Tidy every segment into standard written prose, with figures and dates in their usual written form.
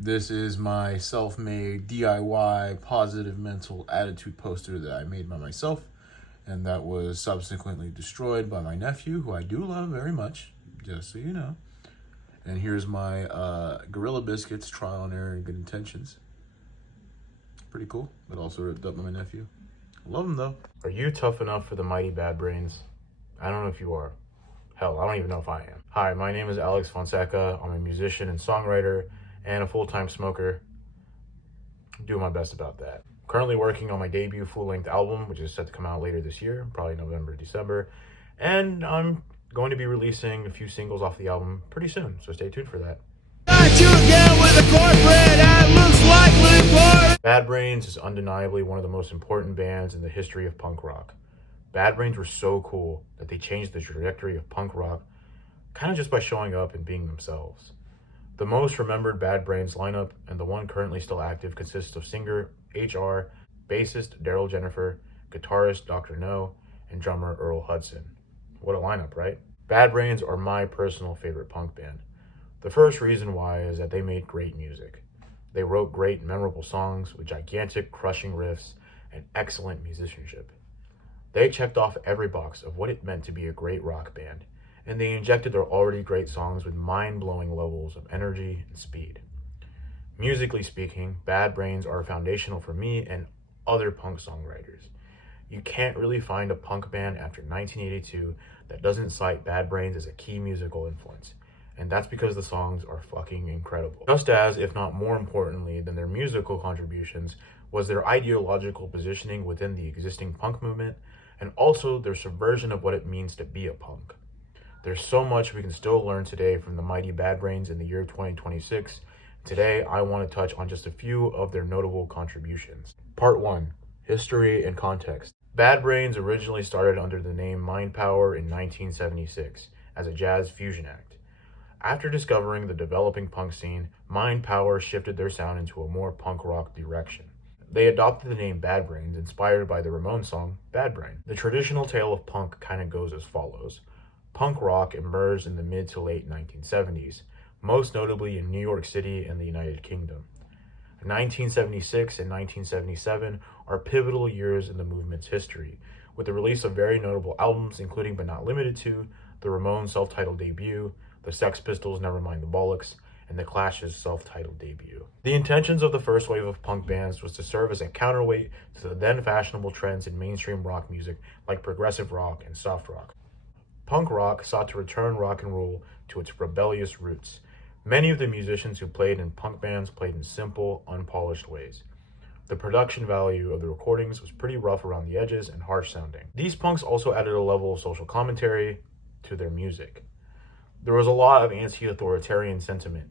This is my self-made DIY positive mental attitude poster that I made by myself, and that was subsequently destroyed by my nephew, who I do love very much, just so you know. And here's my Gorilla Biscuits trial and error and good intentions. Pretty cool, but also ripped up by my nephew. Love him though. Are you tough enough for the mighty bad brains? I don't know if you are. Hell, I don't even know if I am. Hi, my name is Alex Fonseca. I'm a musician and songwriter and a full-time smoker. I'm doing my best about that. Currently working on my debut full-length album, which is set to come out later this year, probably November, December. And I'm going to be releasing a few singles off the album pretty soon, so stay tuned for that. Bad Brains is undeniably one of the most important bands in the history of punk rock. Bad Brains were so cool that they changed the trajectory of punk rock kind of just by showing up and being themselves. The most remembered Bad Brains lineup, and the one currently still active, consists of singer HR, bassist Daryl Jennifer, guitarist Dr. No, and drummer Earl Hudson. What a lineup, right? Bad Brains are my personal favorite punk band. The first reason why is that they made great music. They wrote great, memorable songs with gigantic, crushing riffs and excellent musicianship. They checked off every box of what it meant to be a great rock band, and they injected their already great songs with mind-blowing levels of energy and speed. Musically speaking, Bad Brains are foundational for me and other punk songwriters. You can't really find a punk band after 1982 that doesn't cite Bad Brains as a key musical influence, and that's because the songs are fucking incredible. Just as, if not more importantly than their musical contributions, was their ideological positioning within the existing punk movement, and also their subversion of what it means to be a punk. There's so much we can still learn today from the mighty Bad Brains in the year 2026. Today, I want to touch on just a few of their notable contributions. Part 1. History and Context. Bad Brains originally started under the name Mind Power in 1976 as a jazz fusion act. After discovering the developing punk scene, Mind Power shifted their sound into a more punk rock direction. They adopted the name Bad Brains, inspired by the Ramones song Bad Brain. The traditional tale of punk kind of goes as follows. Punk rock emerged in the mid to late 1970s, most notably in New York City and the United Kingdom. 1976 and 1977 are pivotal years in the movement's history, with the release of very notable albums including but not limited to the Ramones' self-titled debut, the Sex Pistols' Nevermind the Bollocks, and the Clash's self-titled debut. The intentions of the first wave of punk bands was to serve as a counterweight to the then fashionable trends in mainstream rock music like progressive rock and soft rock. Punk rock sought to return rock and roll to its rebellious roots. Many of the musicians who played in punk bands played in simple, unpolished ways. The production value of the recordings was pretty rough around the edges and harsh sounding. These punks also added a level of social commentary to their music. There was a lot of anti-authoritarian sentiment.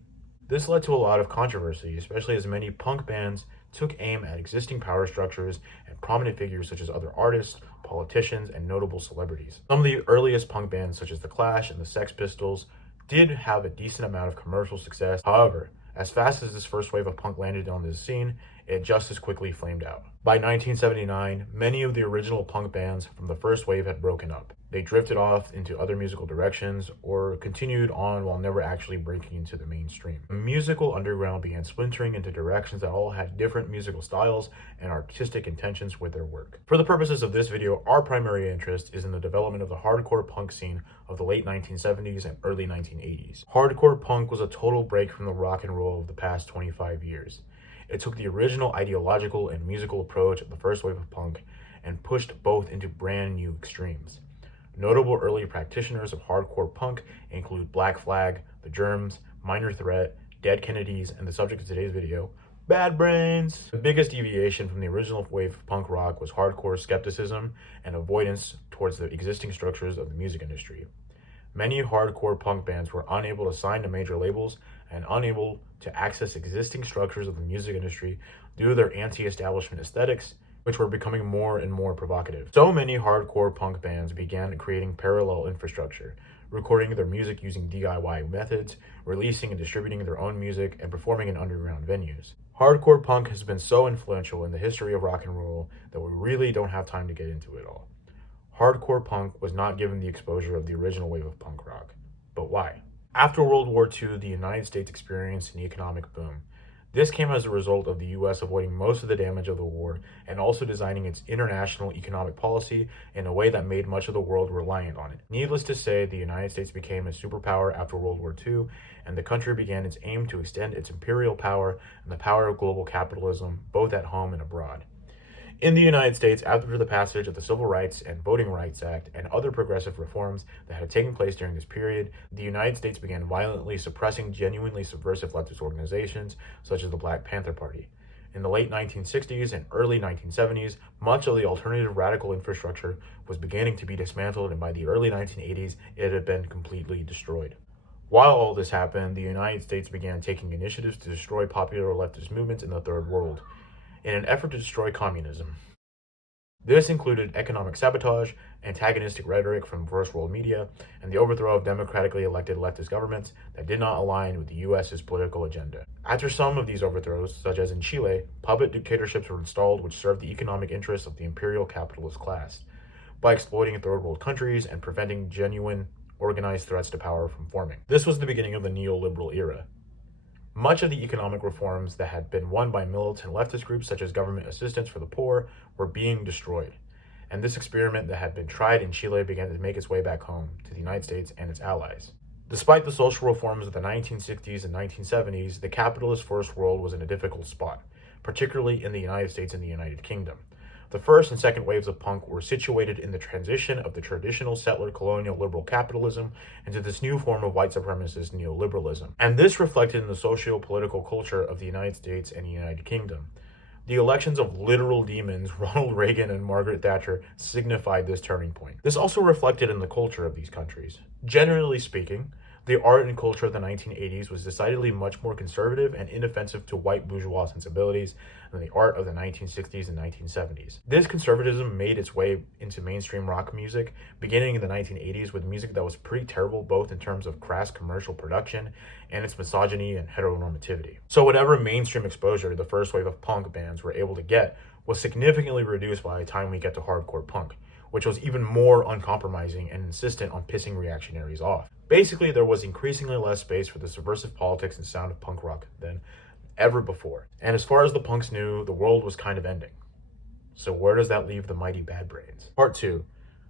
This led to a lot of controversy, especially as many punk bands took aim at existing power structures and prominent figures such as other artists, politicians, and notable celebrities. Some of the earliest punk bands such as The Clash and the Sex Pistols did have a decent amount of commercial success. However, as fast as this first wave of punk landed on the scene, it just as quickly flamed out. By 1979, many of the original punk bands from the first wave had broken up. They drifted off into other musical directions or continued on while never actually breaking into the mainstream. The musical underground began splintering into directions that all had different musical styles and artistic intentions with their work. For the purposes of this video, our primary interest is in the development of the hardcore punk scene of the late 1970s and early 1980s. Hardcore punk was a total break from the rock and roll of the past 25 years. It took the original ideological and musical approach of the first wave of punk and pushed both into brand new extremes. Notable early practitioners of hardcore punk include Black Flag, The Germs, Minor Threat, Dead Kennedys, and the subject of today's video, Bad Brains. The biggest deviation from the original wave of punk rock was hardcore skepticism and avoidance towards the existing structures of the music industry. Many hardcore punk bands were unable to sign to major labels and unable to access existing structures of the music industry due to their anti-establishment aesthetics, which were becoming more and more provocative. So many hardcore punk bands began creating parallel infrastructure, recording their music using DIY methods, releasing and distributing their own music, and performing in underground venues. Hardcore punk has been so influential in the history of rock and roll that we really don't have time to get into it all. Hardcore punk was not given the exposure of the original wave of punk rock. But why? After World War II, the United States experienced an economic boom. This came as a result of the US avoiding most of the damage of the war and also designing its international economic policy in a way that made much of the world reliant on it. Needless to say, the United States became a superpower after World War II, and the country began its aim to extend its imperial power and the power of global capitalism both at home and abroad. In the United States, after the passage of the Civil Rights and Voting Rights Act and other progressive reforms that had taken place during this period, the United States began violently suppressing genuinely subversive leftist organizations such as the Black Panther Party. In the late 1960s and early 1970s, much of the alternative radical infrastructure was beginning to be dismantled, and by the early 1980s, it had been completely destroyed. While all this happened, the United States began taking initiatives to destroy popular leftist movements in the Third World in an effort to destroy communism. This included economic sabotage, antagonistic rhetoric from first world media, and the overthrow of democratically elected leftist governments that did not align with the US's political agenda. After some of these overthrows, such as in Chile, puppet dictatorships were installed which served the economic interests of the imperial capitalist class by exploiting third world countries and preventing genuine organized threats to power from forming. This was the beginning of the neoliberal era. Much of the economic reforms that had been won by militant leftist groups such as government assistance for the poor were being destroyed. And this experiment that had been tried in Chile began to make its way back home to the United States and its allies. Despite the social reforms of the 1960s and 1970s, the capitalist first world was in a difficult spot, particularly in the United States and the United Kingdom. The first and second waves of punk were situated in the transition of the traditional settler colonial liberal capitalism into this new form of white supremacist neoliberalism. And this reflected in the socio-political culture of the United States and the United Kingdom. The elections of literal demons, Ronald Reagan and Margaret Thatcher, signified this turning point. This also reflected in the culture of these countries. Generally speaking, the art and culture of the 1980s was decidedly much more conservative and inoffensive to white bourgeois sensibilities than the art of the 1960s and 1970s. This conservatism made its way into mainstream rock music, beginning in the 1980s with music that was pretty terrible both in terms of crass commercial production and its misogyny and heteronormativity. So whatever mainstream exposure the first wave of punk bands were able to get was significantly reduced by the time we get to hardcore punk, which was even more uncompromising and insistent on pissing reactionaries off. Basically, there was increasingly less space for the subversive politics and sound of punk rock than ever before. And as far as the punks knew, the world was kind of ending. So where does that leave the mighty Bad Brains? Part 2.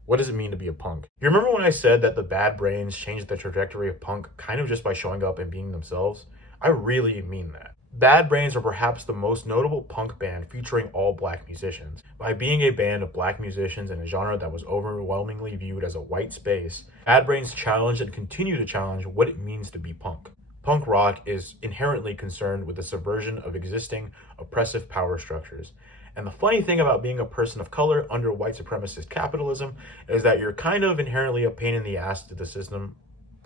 What does it mean to be a punk? You remember when I said that the Bad Brains changed the trajectory of punk kind of just by showing up and being themselves? I really mean that. Bad Brains are perhaps the most notable punk band featuring all black musicians. By being a band of black musicians in a genre that was overwhelmingly viewed as a white space, Bad Brains challenged and continue to challenge what it means to be punk. Punk rock is inherently concerned with the subversion of existing oppressive power structures. And the funny thing about being a person of color under white supremacist capitalism is that you're kind of inherently a pain in the ass to the system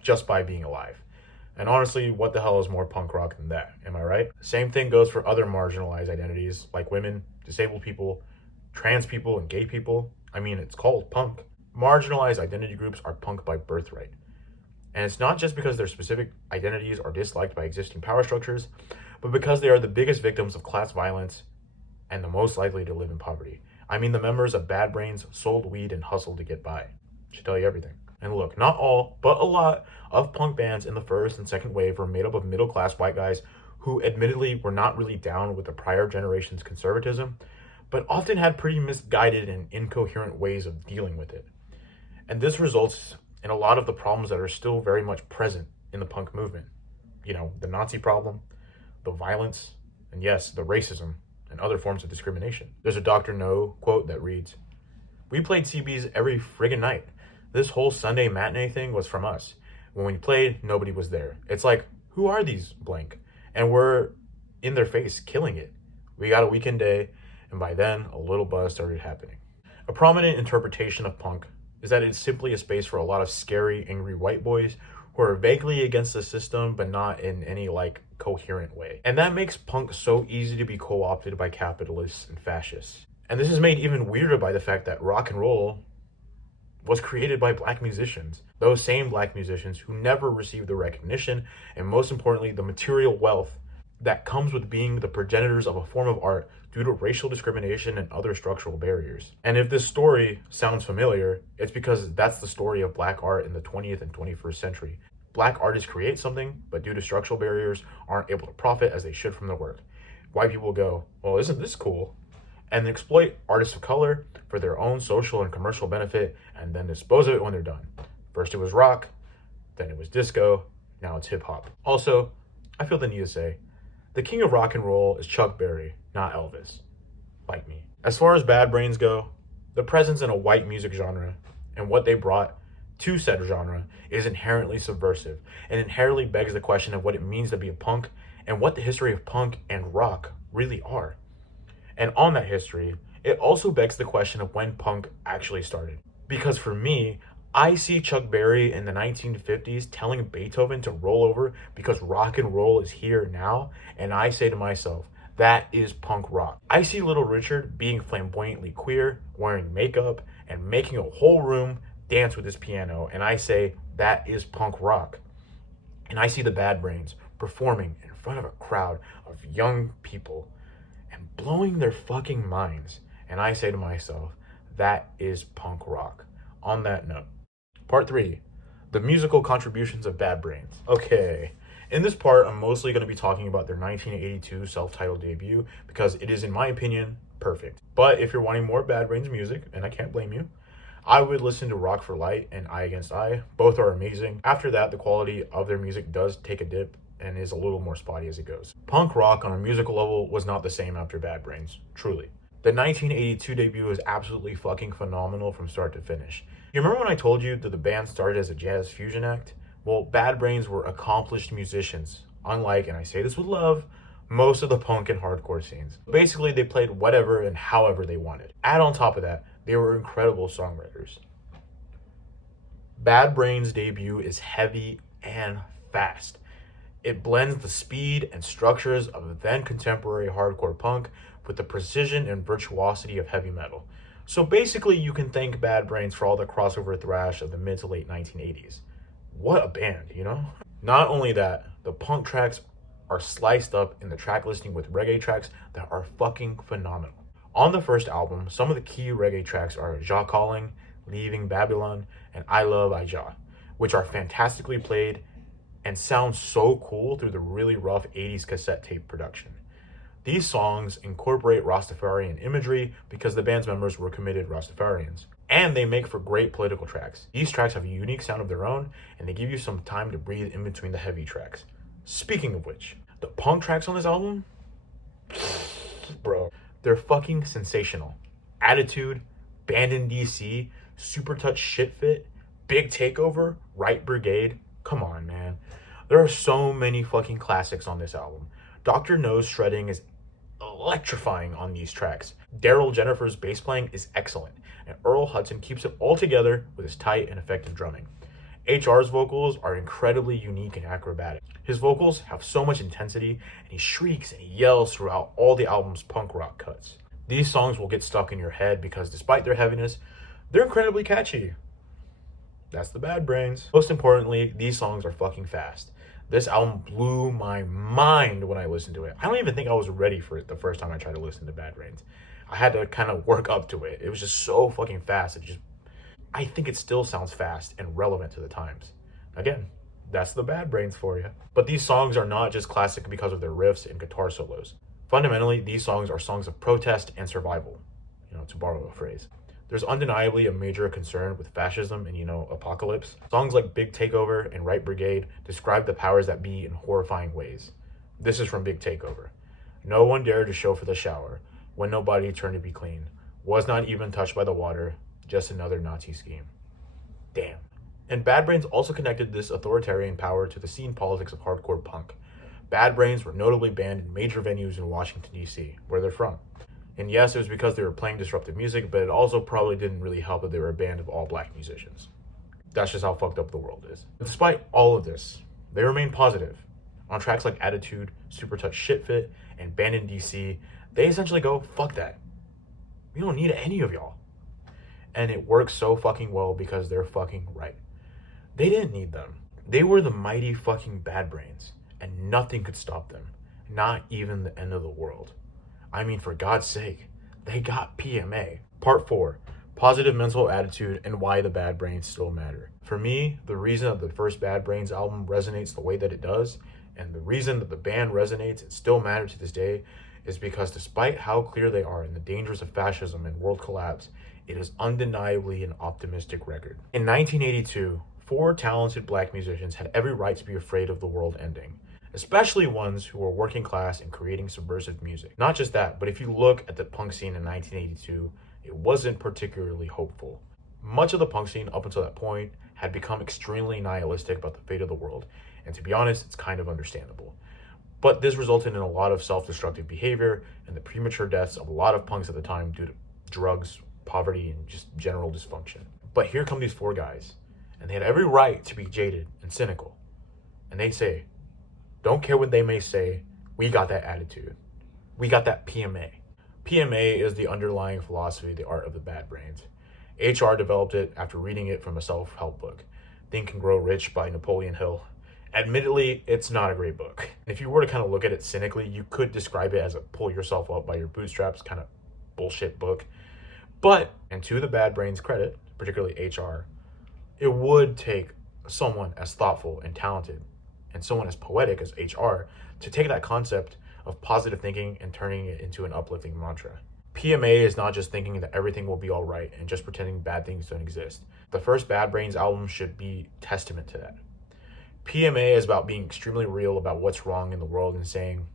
just by being alive. And honestly, what the hell is more punk rock than that? Am I right? Same thing goes for other marginalized identities like women, disabled people, trans people, and gay people. I mean, it's called punk. Marginalized identity groups are punk by birthright. And it's not just because their specific identities are disliked by existing power structures, but because they are the biggest victims of class violence and the most likely to live in poverty. I mean, the members of Bad Brains sold weed and hustled to get by. Should tell you everything. And look, not all, but a lot of punk bands in the first and second wave were made up of middle-class white guys who admittedly were not really down with the prior generation's conservatism, but often had pretty misguided and incoherent ways of dealing with it. And this results in a lot of the problems that are still very much present in the punk movement. You know, the Nazi problem, the violence, and yes, the racism and other forms of discrimination. There's a Dr. No quote that reads, "We played CBs every friggin' night. This whole Sunday matinee thing was from us. When we played, nobody was there. It's like, who are these blank? And we're in their face, killing it. We got a weekend day, and by then, a little buzz started happening." A prominent interpretation of punk is that it's simply a space for a lot of scary, angry white boys who are vaguely against the system, but not in any, coherent way. And that makes punk so easy to be co-opted by capitalists and fascists. And this is made even weirder by the fact that rock and roll was created by black musicians. Those same black musicians who never received the recognition and, most importantly, the material wealth that comes with being the progenitors of a form of art due to racial discrimination and other structural barriers. And if this story sounds familiar, it's because that's the story of black art in the 20th and 21st century. Black artists create something, but due to structural barriers, aren't able to profit as they should from their work. White people go, well, isn't this cool? And exploit artists of color for their own social and commercial benefit, and then dispose of it when they're done. First it was rock, then it was disco, now it's hip hop. Also, I feel the need to say, the king of rock and roll is Chuck Berry, not Elvis. Like me. As far as Bad Brains go, the presence in a white music genre and what they brought to said genre is inherently subversive and inherently begs the question of what it means to be a punk and what the history of punk and rock really are. And on that history, it also begs the question of when punk actually started. Because for me, I see Chuck Berry in the 1950s telling Beethoven to roll over because rock and roll is here now, and I say to myself, that is punk rock. I see Little Richard being flamboyantly queer, wearing makeup, and making a whole room dance with his piano, and I say, that is punk rock. And I see the Bad Brains performing in front of a crowd of young people and blowing their fucking minds, and I say to myself, that is punk rock. On that note, Part 3, the musical contributions of Bad Brains. Okay, in this part, I'm mostly going to be talking about their 1982 self-titled debut because it is, in my opinion, perfect. But if you're wanting more Bad Brains music, and I can't blame you, I would listen to Rock for Light and Eye Against Eye. Both are amazing. After that, the quality of their music does take a dip and is a little more spotty as it goes. Punk rock on a musical level was not the same after Bad Brains, truly. The 1982 debut is absolutely fucking phenomenal from start to finish. You remember when I told you that the band started as a jazz fusion act? Well, Bad Brains were accomplished musicians, unlike, and I say this with love, most of the punk and hardcore scenes. Basically, they played whatever and however they wanted. Add on top of that, they were incredible songwriters. Bad Brains' debut is heavy and fast. It blends the speed and structures of then contemporary hardcore punk with the precision and virtuosity of heavy metal. So basically, you can thank Bad Brains for all the crossover thrash of the mid to late 1980s. What a band, you know? Not only that, the punk tracks are sliced up in the track listing with reggae tracks that are fucking phenomenal. On the first album, some of the key reggae tracks are Ja Calling, Leaving Babylon, and I Love Ija, which are fantastically played and sound so cool through the really rough 80s cassette tape production. These songs incorporate Rastafarian imagery because the band's members were committed Rastafarians, and they make for great political tracks. These tracks have a unique sound of their own, and they give you some time to breathe in between the heavy tracks. Speaking of which, the punk tracks on this album, bro, they're fucking sensational. Attitude, Band in DC, Super Touch Shit Fit, Big Takeover, Right Brigade. Come on, man. There are so many fucking classics on this album. Dr. No's shredding is electrifying on these tracks. Daryl Jennifer's bass playing is excellent, and Earl Hudson keeps it all together with his tight and effective drumming. HR's vocals are incredibly unique and acrobatic. His vocals have so much intensity, and he shrieks and he yells throughout all the album's punk rock cuts. These songs will get stuck in your head because despite their heaviness, they're incredibly catchy. That's the Bad Brains. Most importantly, these songs are fucking fast. This album blew my mind when I listened to it. I don't even think I was ready for it the first time I tried to listen to Bad Brains. I had to kind of work up to it. It was just so fucking fast. I think it still sounds fast and relevant to the times. Again, that's the Bad Brains for you. But these songs are not just classic because of their riffs and guitar solos. Fundamentally, these songs are songs of protest and survival, to borrow a phrase. There's undeniably a major concern with fascism and, apocalypse. Songs like Big Takeover and Right Brigade describe the powers that be in horrifying ways. This is from Big Takeover. No one dared to show for the shower, when nobody turned to be clean. Was not even touched by the water, just another Nazi scheme. Damn. And Bad Brains also connected this authoritarian power to the scene politics of hardcore punk. Bad Brains were notably banned in major venues in Washington, D.C., where they're from. And yes, it was because they were playing disruptive music, but it also probably didn't really help that they were a band of all black musicians. That's just how fucked up the world is. But despite all of this, they remain positive. On tracks like Attitude, Super Touch Shit Fit, and Band in DC, they essentially go, fuck that. We don't need any of y'all. And it works so fucking well because they're fucking right. They didn't need them. They were the mighty fucking Bad Brains, and nothing could stop them. Not even the end of the world. I mean, for God's sake, they got PMA. Part 4, positive mental attitude, and why the Bad Brains still matter. For me, the reason that the first Bad Brains album resonates the way that it does, and the reason that the band resonates and still matters to this day, is because despite how clear they are in the dangers of fascism and world collapse, it is undeniably an optimistic record. In 1982, four talented black musicians had every right to be afraid of the world ending, especially ones who were working class and creating subversive music. Not just that, but if you look at the punk scene in 1982, it wasn't particularly hopeful. Much of the punk scene up until that point had become extremely nihilistic about the fate of the world, and to be honest, it's kind of understandable. But this resulted in a lot of self-destructive behavior and the premature deaths of a lot of punks at the time due to drugs, poverty, and just general dysfunction. But here come these four guys, and they had every right to be jaded and cynical. And they say, don't care what they may say, we got that attitude. We got that PMA. PMA is the underlying philosophy, the art of the Bad Brains. HR developed it after reading it from a self-help book, Think and Grow Rich by Napoleon Hill. Admittedly, it's not a great book. If you were to kind of look at it cynically, you could describe it as a pull yourself up by your bootstraps kind of bullshit book. But, and to the Bad Brains' credit, particularly HR, it would take someone as thoughtful and talented and someone as poetic as HR to take that concept of positive thinking and turning it into an uplifting mantra. PMA is not just thinking that everything will be all right and just pretending bad things don't exist. The first Bad Brains album should be testament to that. PMA is about being extremely real about what's wrong in the world and saying,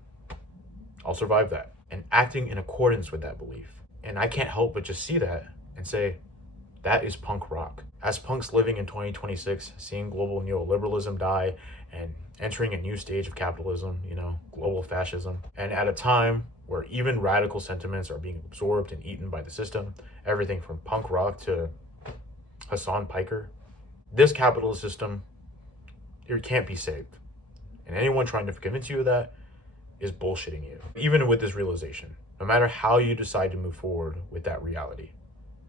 I'll survive that, and acting in accordance with that belief. And I can't help but just see that and say, that is punk rock. As punks living in 2026, seeing global neoliberalism die and entering a new stage of capitalism, global fascism, and at a time where even radical sentiments are being absorbed and eaten by the system, everything from punk rock to Hassan Piker, this capitalist system, it can't be saved. And anyone trying to convince you of that is bullshitting you. Even with this realization, no matter how you decide to move forward with that reality,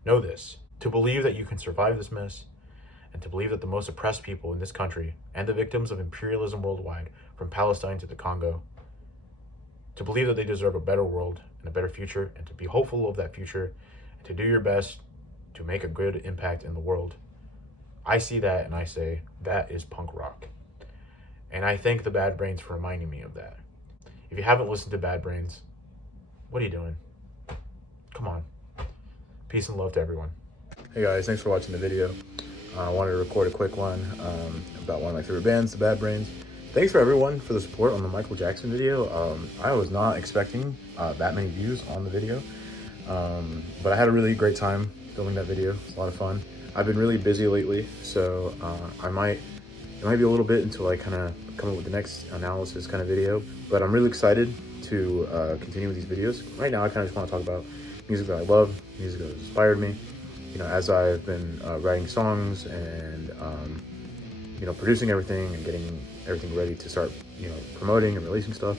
know this: to believe that you can survive this mess, and to believe that the most oppressed people in this country and the victims of imperialism worldwide, from Palestine to the Congo, to believe that they deserve a better world and a better future, and to be hopeful of that future, and to do your best to make a good impact in the world. I see that and I say, that is punk rock. And I thank the Bad Brains for reminding me of that. If you haven't listened to Bad Brains, what are you doing? Come on. Peace and love to everyone. Hey guys, thanks for watching the video. I wanted to record a quick one about one of my favorite bands, the Bad Brains. Thanks for everyone for the support on the Michael Jackson video. I was not expecting that many views on the video, but I had a really great time filming that video. It was a lot of fun. I've been really busy lately, so it might be a little bit until I kind of come up with the next analysis kind of video, but I'm really excited to continue with these videos. Right now, I kind of just want to talk about music that I love, music that has inspired me. As I've been writing songs and producing everything and getting everything ready to start promoting and releasing stuff,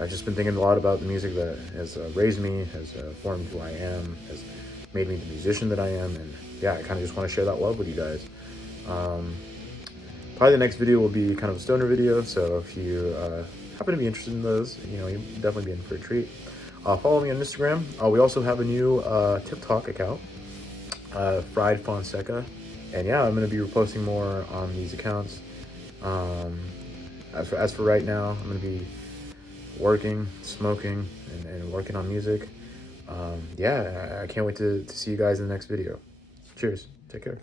I've just been thinking a lot about the music that has raised me, has formed who I am, has made me the musician that I am, and yeah, I kind of just want to share that love with you guys. Probably the next video will be kind of a stoner video, so if you happen to be interested in those, you'll definitely be in for a treat. Follow me on Instagram. We also have a new TikTok account, Fried Fonseca, and yeah, I'm going to be reposting more on these accounts. As for right now, I'm going to be working, smoking, and working on music. Yeah, I can't wait to see you guys in the next video. Cheers. Take care.